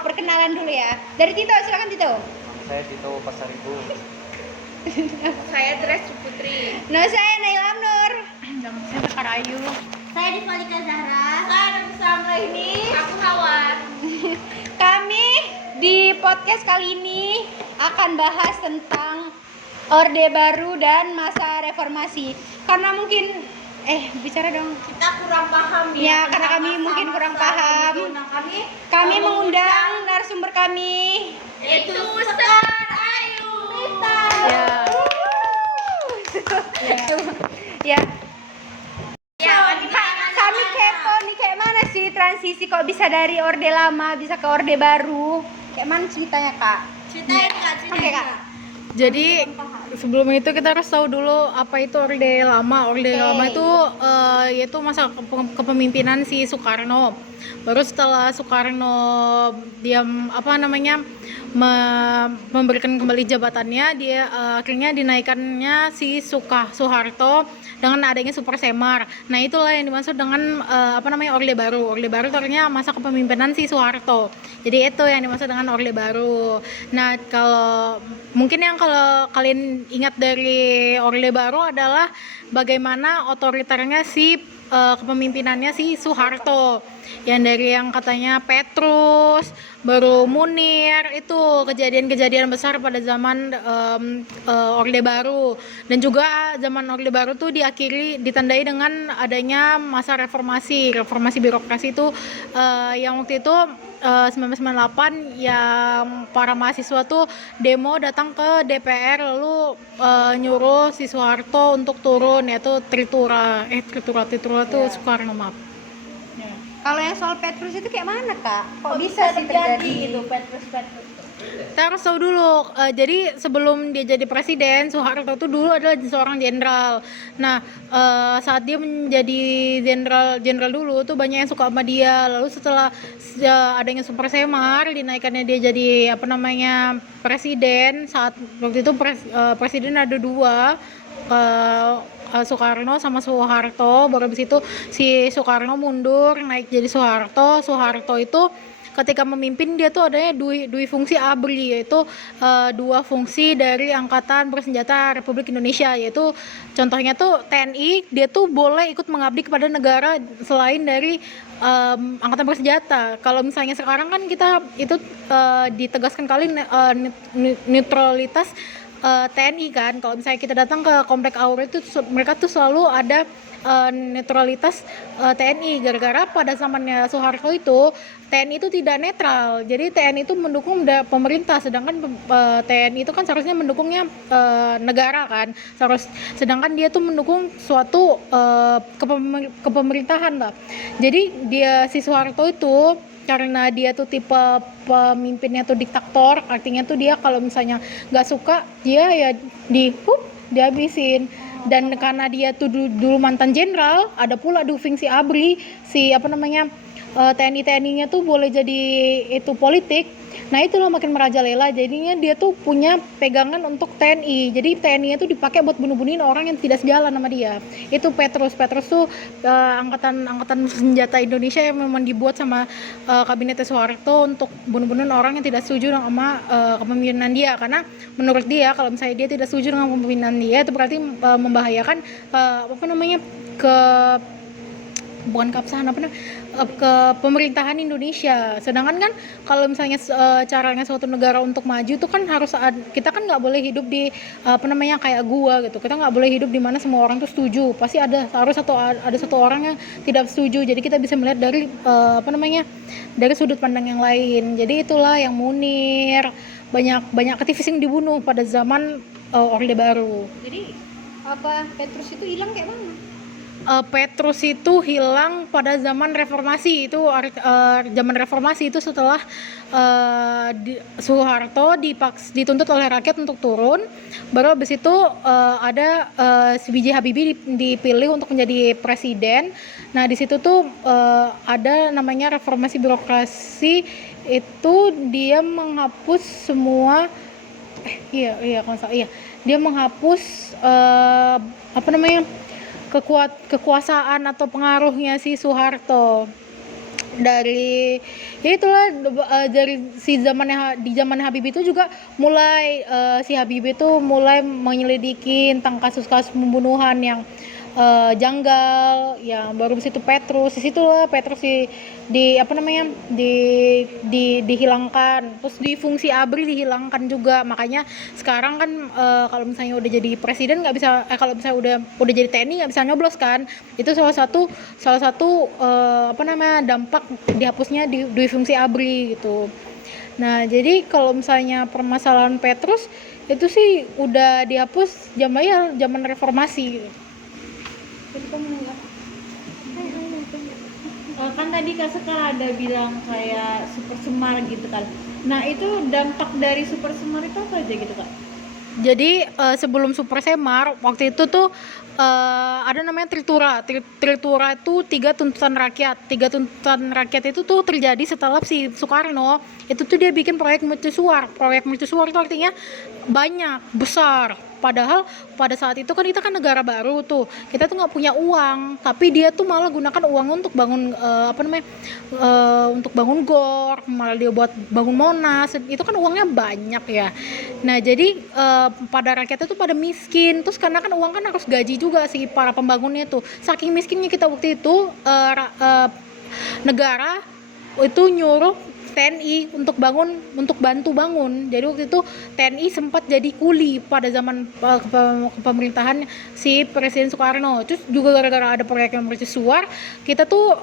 perkenalan dulu ya. Dari Tito, silakan Tito. Saya Tito Pasaribu. Saya Dres Putri. Nah, saya Naila Nur. Saya Sekar Ayu. Saya Divalika Zahra. Saya Nabi Samra ini. Aku Hawa. Kami di podcast kali ini akan bahas tentang Orde Baru dan masa reformasi. Karena mungkin bicara dong. Kita kurang paham Ya, karena kami mungkin kurang paham. Kami mengundang narasumber kami. Itu Sekar Ayu. Ya. Kami kepo nih, kayak mana sih transisi kok bisa dari Orde Lama bisa ke Orde Baru? Kayak mana ceritanya, Kak? Ceritain Kak, Oke, Kak. Jadi sebelum itu kita harus tahu dulu apa itu Orde Lama. Orde Lama itu yaitu masa kepemimpinan si Soekarno. Baru setelah Soekarno dia memberikan kembali jabatannya, dia akhirnya dinaikannya si Soeharto dengan adanya Super Semar. Nah, itulah yang dimaksud dengan Orde Baru. Orde Baru ternyata masa kepemimpinan si Soeharto. Jadi itu yang dimaksud dengan Orde Baru. Nah, kalau kalian ingat dari Orde Baru adalah bagaimana otoriternya si kepemimpinannya si Soeharto, yang dari yang katanya Petrus, baru Munir, itu kejadian-kejadian besar pada zaman Orde Baru. Dan juga zaman Orde Baru tuh ditandai dengan adanya masa reformasi birokrasi itu yang waktu itu 1998 yang para mahasiswa tuh demo datang ke DPR lalu nyuruh si Soeharto untuk turun, yaitu Tritura tuh Soekarno, maaf. Kalau yang soal Petrus itu kayak mana, Kak? Kok bisa sih terjadi gitu Petrus. Kita harus tahu dulu, jadi sebelum dia jadi presiden, Soeharto itu dulu adalah seorang jenderal. Nah, saat dia menjadi jenderal dulu tuh banyak yang suka sama dia. Lalu setelah adanya Super Semar, dinaikannya dia jadi presiden. Saat waktu itu presiden ada dua, Soekarno sama Soeharto. Baru habis itu si Soekarno mundur, naik jadi Soeharto. Soeharto itu ketika memimpin dia tuh adanya dua fungsi ABRI, yaitu dua fungsi dari Angkatan Bersenjata Republik Indonesia, yaitu contohnya tuh TNI, dia tuh boleh ikut mengabdi kepada negara selain dari Angkatan Bersenjata. Kalau misalnya sekarang kan kita itu ditegaskan kali netralitas TNI kan. Kalau misalnya kita datang ke Komplek Aura itu mereka tuh selalu ada netralitas TNI, gara-gara pada zamannya Soeharto itu TNI itu tidak netral. Jadi TNI itu mendukung pemerintah, sedangkan TNI itu kan seharusnya mendukungnya negara kan. Sedangkan dia tuh mendukung suatu kepemerintahan lah. Jadi si Soeharto itu karena dia tuh tipe pemimpinnya tuh diktator, artinya tuh dia kalau misalnya nggak suka dia ya dihabisin. Dan karena dia tuh dulu mantan jenderal, ada pula di fungsi ABRI, TNI-nya tuh boleh jadi itu politik. Nah, itulah makin merajalela, jadinya dia tuh punya pegangan untuk TNI. Jadi TNI-nya tuh dipakai buat bunuh-bunuhin orang yang tidak sejalan sama dia. Itu Petrus tuh angkatan senjata Indonesia yang memang dibuat sama kabinet Soeharto untuk bunuh-bunuhin orang yang tidak setuju sama kepemimpinan dia. Karena menurut dia kalau misalnya dia tidak setuju dengan kepemimpinan dia, itu berarti membahayakan ke pemerintahan Indonesia. Sedangkan kan kalau misalnya caranya suatu negara untuk maju itu kan kita kan nggak boleh hidup di kayak gua gitu. Kita nggak boleh hidup di mana semua orang tuh setuju. Pasti ada satu orang yang tidak setuju. Jadi kita bisa melihat dari dari sudut pandang yang lain. Jadi itulah yang Munir, banyak aktivis yang dibunuh pada zaman Orde Baru. Jadi Petrus itu hilang kayak mana? Petrus itu hilang pada zaman reformasi. Itu zaman reformasi itu setelah Soeharto dituntut oleh rakyat untuk turun. Baru habis itu ada B.J. Habibie dipilih untuk menjadi presiden. Nah, di situ tuh ada namanya reformasi birokrasi, itu dia menghapus semua dia menghapus kekuasaan atau pengaruhnya si Soeharto. dari ya itulah dari di zaman Habibie itu juga mulai si Habibie itu mulai menyelidiki tentang kasus-kasus pembunuhan yang janggal, yang baru di situ Petrus, di situlah Petrus di apa namanya dihilangkan, terus di fungsi ABRI dihilangkan juga. Makanya sekarang kan kalau misalnya udah jadi presiden nggak bisa, kalau misalnya udah jadi TNI nggak bisa nyoblos kan. Itu salah satu apa namanya dampak dihapusnya di fungsi ABRI gitu. Nah jadi kalau misalnya permasalahan Petrus itu sih udah dihapus zaman reformasi. Kan tadi Kak Sekar ada bilang kayak super semar gitu kan. Nah itu dampak dari super semar itu apa aja gitu Kak? Jadi sebelum Super Semar waktu itu tuh ada namanya Tritura. Tritura itu 3 tuntutan rakyat. 3 tuntutan rakyat itu tuh terjadi setelah si Soekarno itu tuh dia bikin proyek mercusuar. Proyek mercusuar itu artinya banyak, besar. Padahal pada saat itu kan kita kan negara baru tuh, kita tuh nggak punya uang, tapi dia tuh malah gunakan uang untuk bangun untuk bangun GOR, malah dia buat bangun Monas, itu kan uangnya banyak ya. Nah jadi pada rakyat itu pada miskin, terus karena kan uang kan harus gaji juga sih para pembangunnya tuh, saking miskinnya kita waktu itu negara itu nyuruh TNI untuk bantu bangun. Jadi waktu itu TNI sempat jadi kuli pada zaman pemerintahan si Presiden Soekarno. Terus juga gara-gara ada proyek yang mercusuar, kita tuh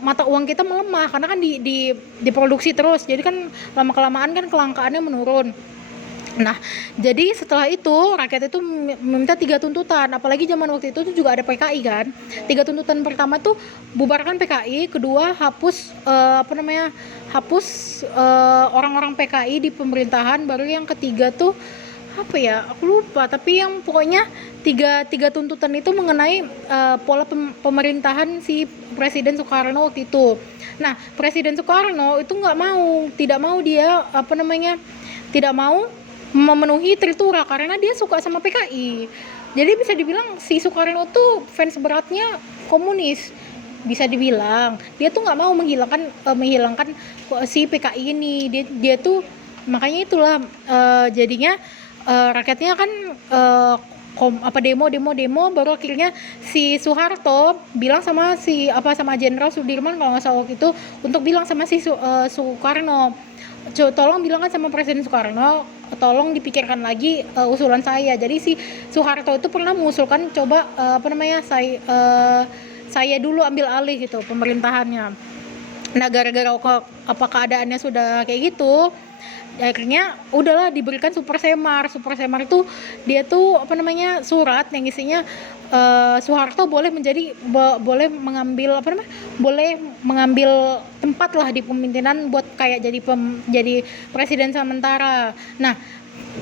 mata uang kita melemah karena kan diproduksi terus. Jadi kan lama-kelamaan kan kelangkaannya menurun. Nah, jadi setelah itu rakyat itu meminta 3 tuntutan, apalagi zaman waktu itu tuh juga ada PKI kan. 3 tuntutan pertama tuh bubarkan PKI, kedua hapus orang-orang PKI di pemerintahan, baru yang ketiga tuh apa ya? Aku lupa, tapi yang pokoknya tiga tuntutan itu mengenai pola pemerintahan si Presiden Soekarno waktu itu. Nah, Presiden Soekarno itu tidak mau memenuhi Tritura karena dia suka sama PKI. Jadi bisa dibilang si Soekarno tuh fans beratnya komunis, bisa dibilang. Dia tuh nggak mau menghilangkan si PKI ini. Dia tuh makanya itulah jadinya rakyatnya kan demo baru akhirnya si Soeharto bilang sama Jenderal Sudirman kalau nggak salah waktu itu untuk bilang sama si Soekarno, tolong bilangkan sama Presiden Soekarno, tolong dipikirkan lagi usulan saya. Jadi si Soeharto itu pernah mengusulkan saya dulu ambil alih gitu pemerintahannya. Nah gara-gara keadaannya sudah kayak gitu, akhirnya udahlah diberikan Super Semar. Super Semar itu dia tuh surat yang isinya Soeharto boleh mengambil tempat lah di pemimpinan buat kayak jadi presiden sementara. Nah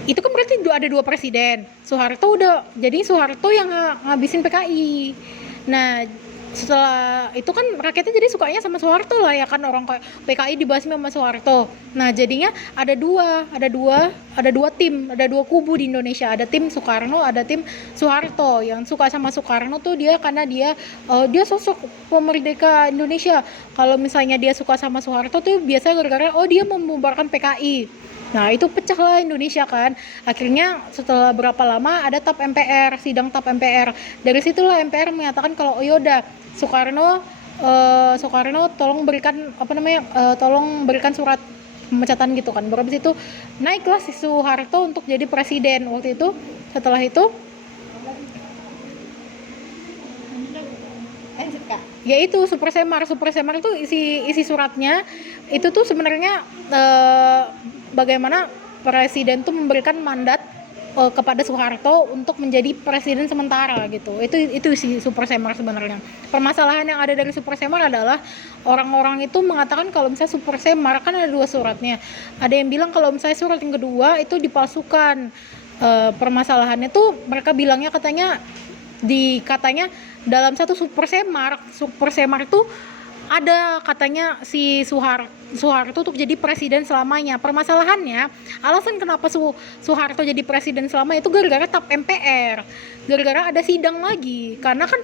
itu kan berarti ada 2 presiden. Soeharto yang ngabisin PKI. Nah setelah itu kan rakyatnya jadi sukanya sama Soeharto lah ya kan, orang kayak PKI dibasmi sama Soeharto. Nah jadinya ada dua tim, ada 2 kubu di Indonesia, ada tim Soekarno, ada tim Soeharto. Yang suka sama Soekarno tuh dia karena dia sosok pemerdeka Indonesia. Kalau misalnya dia suka sama Soeharto tuh biasanya gara-gara dia membubarkan PKI. Nah itu pecah lah Indonesia kan. Akhirnya setelah berapa lama ada TAP MPR, sidang TAP MPR. Dari situlah MPR menyatakan kalau yaudah Soekarno tolong berikan surat pemecatan gitu kan. Baru habis itu naiklah si Soeharto untuk jadi presiden waktu itu. Setelah itu yaitu Super Semar itu isi suratnya itu tuh sebenarnya bagaimana presiden tuh memberikan mandat kepada Soeharto untuk menjadi presiden sementara gitu. Itu si Super Semar sebenarnya. Permasalahan yang ada dari Super Semar adalah orang-orang itu mengatakan kalau misalnya Super Semar kan ada 2 suratnya. Ada yang bilang kalau misalnya surat yang kedua itu dipalsukan. Permasalahannya tuh mereka bilangnya katanya dalam satu Super Semar itu ada katanya si Soeharto untuk jadi presiden selamanya. Permasalahannya, alasan kenapa Soeharto jadi presiden selamanya itu gara-gara TAP MPR. Gara-gara ada sidang lagi. Karena kan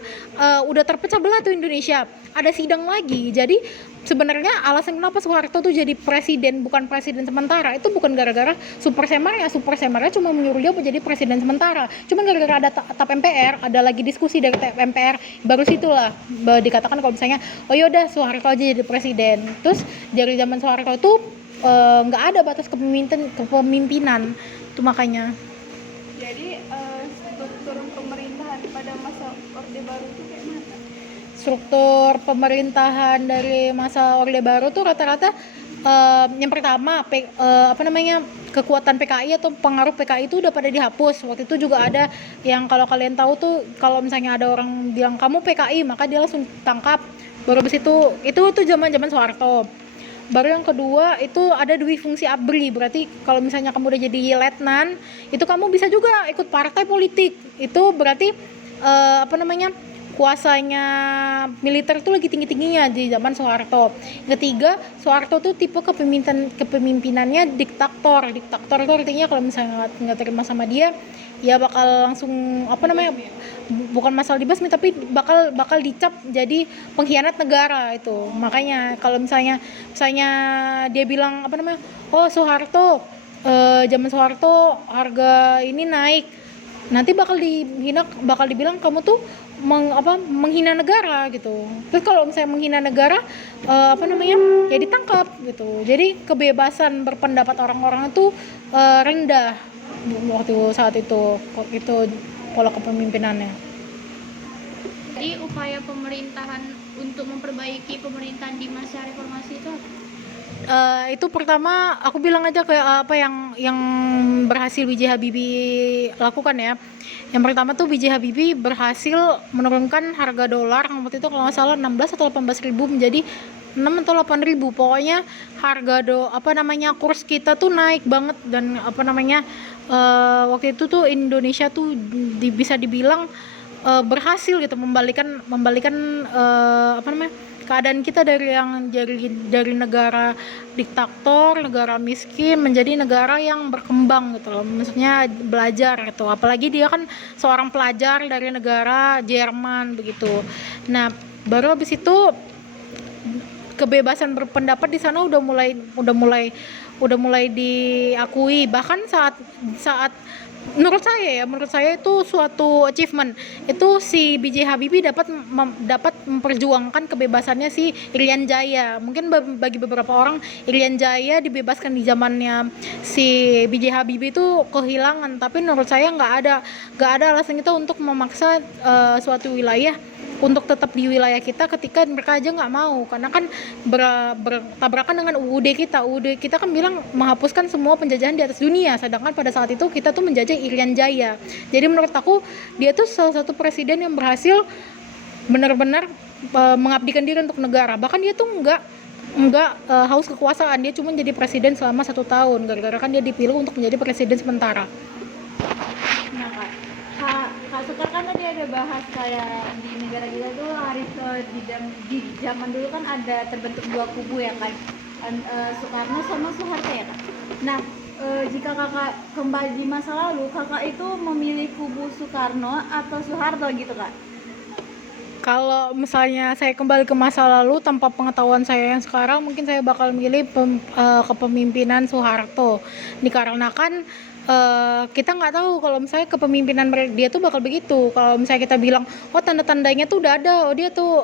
udah terpecah belah tuh Indonesia. Ada sidang lagi. Jadi sebenarnya alasan kenapa Soeharto tuh jadi presiden bukan presiden sementara itu bukan gara-gara Super Semarnya cuma menyuruh dia menjadi presiden sementara, cuman gara-gara ada TAP MPR, ada lagi diskusi dari TAP MPR, baru situlah dikatakan kalau misalnya oh yaudah Soeharto aja jadi presiden. Terus dari zaman Soeharto itu nggak ada batas kepemimpinan itu makanya. Jadi struktur pemerintahan pada masa Orde Baru itu kayak mana? Struktur pemerintahan dari masa Orde Baru tuh rata-rata yang pertama kekuatan PKI atau pengaruh PKI itu udah pada dihapus. Waktu itu juga ada yang kalau kalian tahu tuh kalau misalnya ada orang bilang kamu PKI maka dia langsung tangkap. Baru habis itu tuh zaman Soeharto. Baru yang kedua itu ada dui fungsi ABRI, berarti kalau misalnya kamu udah jadi letnan itu kamu bisa juga ikut partai politik. Itu berarti kuasanya militer itu lagi tinggi-tingginya di zaman Soeharto. Ketiga, Soeharto tuh tipe kepemimpinannya diktator. Diktator itu artinya kalau misalnya nggak terima sama dia, ya bakal langsung bukan masalah dibasmi tapi bakal dicap jadi pengkhianat negara itu. Makanya kalau misalnya dia bilang oh Soeharto zaman Soeharto harga ini naik, nanti bakal dibilang kamu tuh menghina negara gitu. Terus kalau misalnya menghina negara ya ditangkap gitu. Jadi kebebasan berpendapat orang-orang itu rendah waktu saat itu pola kepemimpinannya. Jadi upaya pemerintahan untuk memperbaiki pemerintahan di masa reformasi itu Itu pertama aku bilang aja kayak apa yang berhasil B.J. Habibie lakukan ya. Yang pertama tuh B.J. Habibie berhasil menurunkan harga dolar waktu itu kalau nggak salah 16 atau 18 ribu menjadi 6 atau 8 ribu. Pokoknya harga kurs kita tuh naik banget dan waktu itu tuh Indonesia tuh bisa dibilang berhasil gitu membalikan keadaan kita dari negara diktator, negara miskin menjadi negara yang berkembang gitu loh. Maksudnya belajar gitu. Apalagi dia kan seorang pelajar dari negara Jerman begitu. Nah, baru habis itu kebebasan berpendapat di sana udah mulai diakui. Bahkan saat menurut saya itu suatu achievement. Itu si B.J. Habibie dapat memperjuangkan kebebasannya si Irian Jaya. Mungkin bagi beberapa orang Irian Jaya dibebaskan di zamannya si B.J. Habibie itu kehilangan, tapi menurut saya nggak ada alasan kita untuk memaksa suatu wilayah untuk tetap di wilayah kita ketika mereka aja nggak mau, karena kan bertabrakan dengan UUD kita kan bilang menghapuskan semua penjajahan di atas dunia, sedangkan pada saat itu kita tuh menjajah Irian Jaya. Jadi menurut aku dia tuh salah satu presiden yang berhasil benar-benar mengabdikan diri untuk negara. Bahkan dia tuh nggak haus kekuasaan, dia cuma jadi presiden selama 1 tahun gara-gara kan dia dipilih untuk menjadi presiden sementara. Nah Kak Sekar kan tadi ada bahas kayak di negara kita tuh di zaman dulu kan ada terbentuk 2 kubu ya kan, Soekarno sama Soeharto ya Kak. Nah jika kakak kembali di masa lalu, kakak itu memilih kubu Soekarno atau Soeharto gitu Kak? Kalau misalnya saya kembali ke masa lalu tanpa pengetahuan saya yang sekarang, mungkin saya bakal milih kepemimpinan Soeharto. Dikarenakan kita nggak tahu kalau misalnya kepemimpinan dia tuh bakal begitu. Kalau misalnya kita bilang oh tanda-tandanya tuh udah ada, oh dia tuh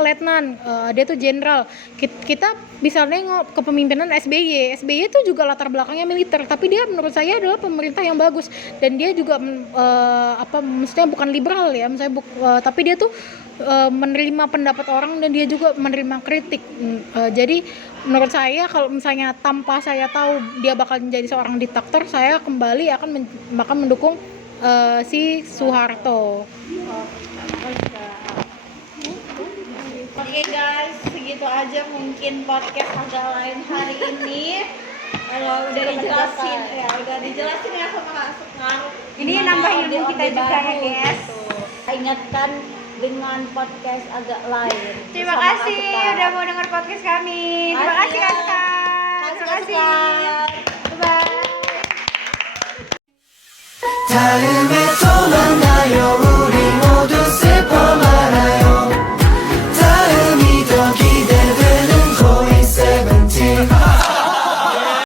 letnan, dia tuh jenderal, kita bisa nengok kepemimpinan SBY itu juga latar belakangnya militer, tapi dia menurut saya adalah pemerintah yang bagus dan dia juga maksudnya bukan liberal ya, tapi dia tuh menerima pendapat orang dan dia juga menerima kritik. Jadi menurut saya kalau misalnya tanpa saya tahu dia bakal menjadi seorang diktator, saya kembali akan mendukung si Soeharto. Oke guys, segitu aja mungkin podcast agak lain hari ini. Udah dijelasin ya sama Kak Sekar. Ini nambah ilmu kita juga ya guys. Ingatkan dengan podcast agak lain. Terima kasih udah mau denger podcast kami. Terima kasih Kak Sekar. Terima kasih. Bye bye.